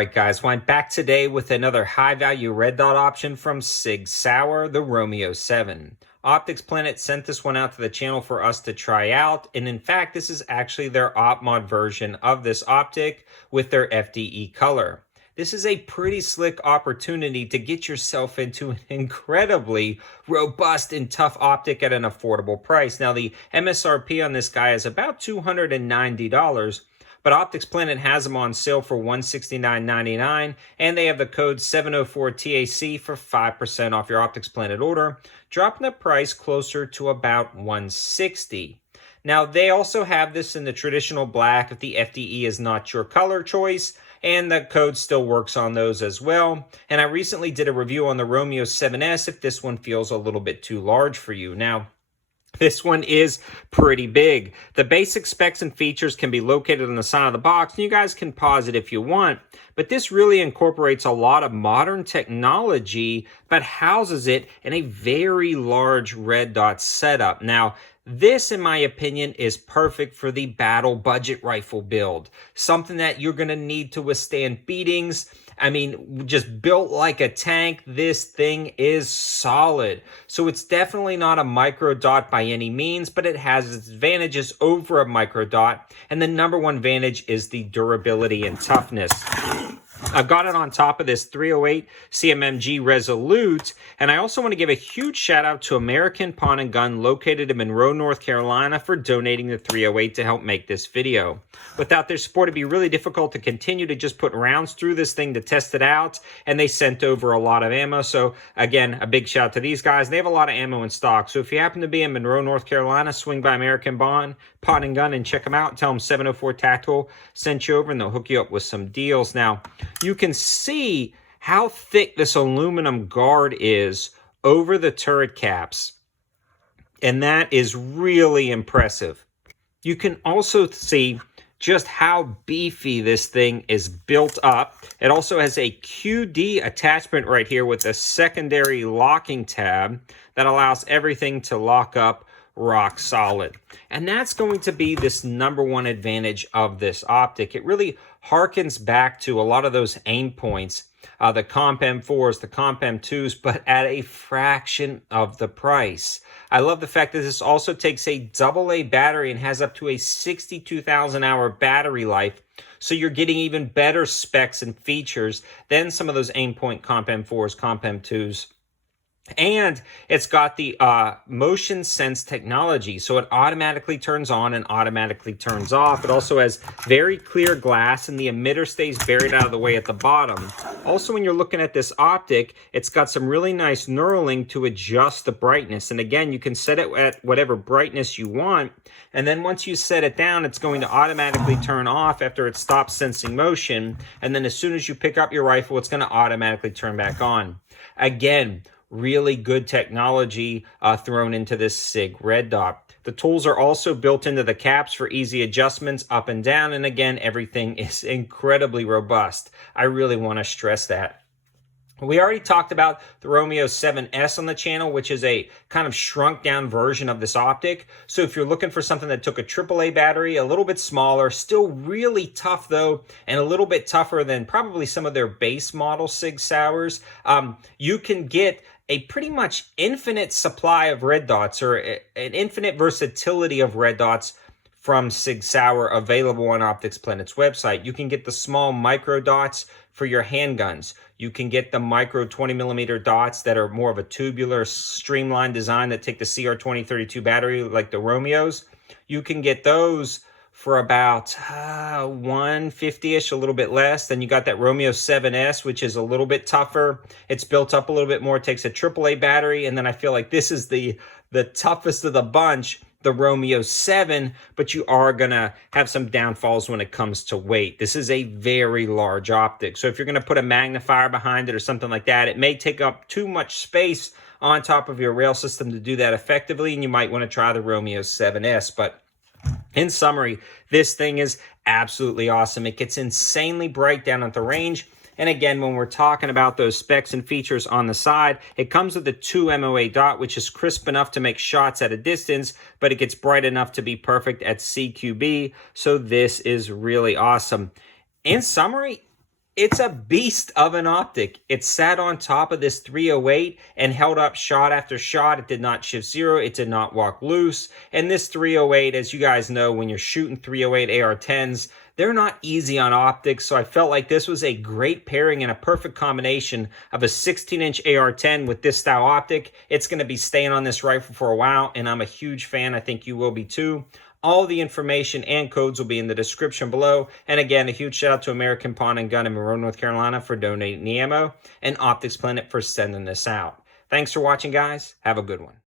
right, guys, well, I'm back today with another high-value red dot option from Sig Sauer, the Romeo7. Optics Planet sent this one out to the channel for us to try out, and in fact, this is actually their OPMOD version of this optic with their FDE color. This is a pretty slick opportunity to get yourself into an incredibly robust and tough optic at an affordable price. Now, the MSRP on this guy is about $290, but Optics Planet has them on sale for $169.99, and they have the code 704TAC for 5% off your Optics Planet order, dropping the price closer to about $160. Now, they also have this in the traditional black if the FDE is not your color choice, and the code still works on those as well. And I recently did a review on the Romeo7S if this one feels a little bit too large for you. Now, this one is pretty big. The basic specs and features can be located on the side of the box, and you guys can pause it if you want. But this really incorporates a lot of modern technology, but houses it in a very large red dot setup. Now, this, in my opinion, is perfect for the battle budget rifle build. Something that you're going to need to withstand beatings. I mean, just built like a tank, this thing is solid. So it's definitely not a micro dot by any means, but it has its advantages over a micro dot. And the number one advantage is the durability and toughness. I've got it on top of this 308 CMMG Resolute, and I also want to give a huge shout out to American Pawn and Gun located in Monroe, North Carolina for donating the 308 to help make this video. Without their support, it'd be really difficult to continue to just put rounds through this thing to test it out, and they sent over a lot of ammo. So again, a big shout out to these guys. They have a lot of ammo in stock. So if you happen to be in Monroe, North Carolina, swing by American Pawn and Gun and check them out. Tell them 704 Tactical sent you over, and they'll hook you up with some deals. Now, you can see how thick this aluminum guard is over the turret caps, and that is really impressive. You can also see just how beefy this thing is built up. It also has a QD attachment right here with a secondary locking tab that allows everything to lock up rock solid. And that's going to be this number one advantage of this optic. It really harkens back to a lot of those aim points, the Comp M4s, the Comp M2s, but at a fraction of the price. I love the fact that this also takes a AA battery and has up to a 62,000 hour battery life. So you're getting even better specs and features than some of those aim point Comp M4s, Comp M2s. And it's got the motion sense technology, so it automatically turns on and automatically turns off. It also has very clear glass, and the emitter stays buried out of the way at the bottom. Also, when you're looking at this optic, it's got some really nice knurling to adjust the brightness. And again, you can set it at whatever brightness you want. And then once you set it down, it's going to automatically turn off after it stops sensing motion. And then as soon as you pick up your rifle, it's going to automatically turn back on. Again, really good technology thrown into this SIG red dot. The tools are also built into the caps for easy adjustments up and down. And again, everything is incredibly robust. I really want to stress that. We already talked about the Romeo7S on the channel, which is a kind of shrunk down version of this optic. So if you're looking for something that took a AAA battery, a little bit smaller, still really tough though, and a little bit tougher than probably some of their base model Sig Sauers, you can get a pretty much infinite supply of red dots, or an infinite versatility of red dots from Sig Sauer available on Optics Planet's website. You can get the small micro dots for your handguns. You can get the micro 20mm dots that are more of a tubular, streamlined design that take the CR2032 battery like the Romeos. You can get those for about $150-ish, a little bit less. Then you got that Romeo7S, which is a little bit tougher. It's built up a little bit more. It takes a AAA battery. And then I feel like this is the toughest of the bunch, the Romeo7, but you are going to have some downfalls when it comes to weight. This is a very large optic. So if you're going to put a magnifier behind it or something like that, it may take up too much space on top of your rail system to do that effectively. And you might want to try the Romeo7S. But in summary, this thing is absolutely awesome. It gets insanely bright down at the range. And again, when we're talking about those specs and features on the side, it comes with a 2 MOA dot, which is crisp enough to make shots at a distance, but it gets bright enough to be perfect at CQB. So this is really awesome. In summary, It's a beast of an optic. It sat on top of this 308 and held up shot after shot. It did not shift zero. It did not walk loose. And this 308, as you guys know, when you're shooting 308 AR-10s, they're not easy on optics. So I felt like this was a great pairing and a perfect combination of a 16-inch AR-10 with this style optic. It's going to be staying on this rifle for a while, and I'm a huge fan. I think you will be too. All the information and codes will be in the description below. And again, a huge shout out to American Pawn and Gun in Monroe, North Carolina for donating the ammo, and Optics Planet for sending this out. Thanks for watching, guys. Have a good one.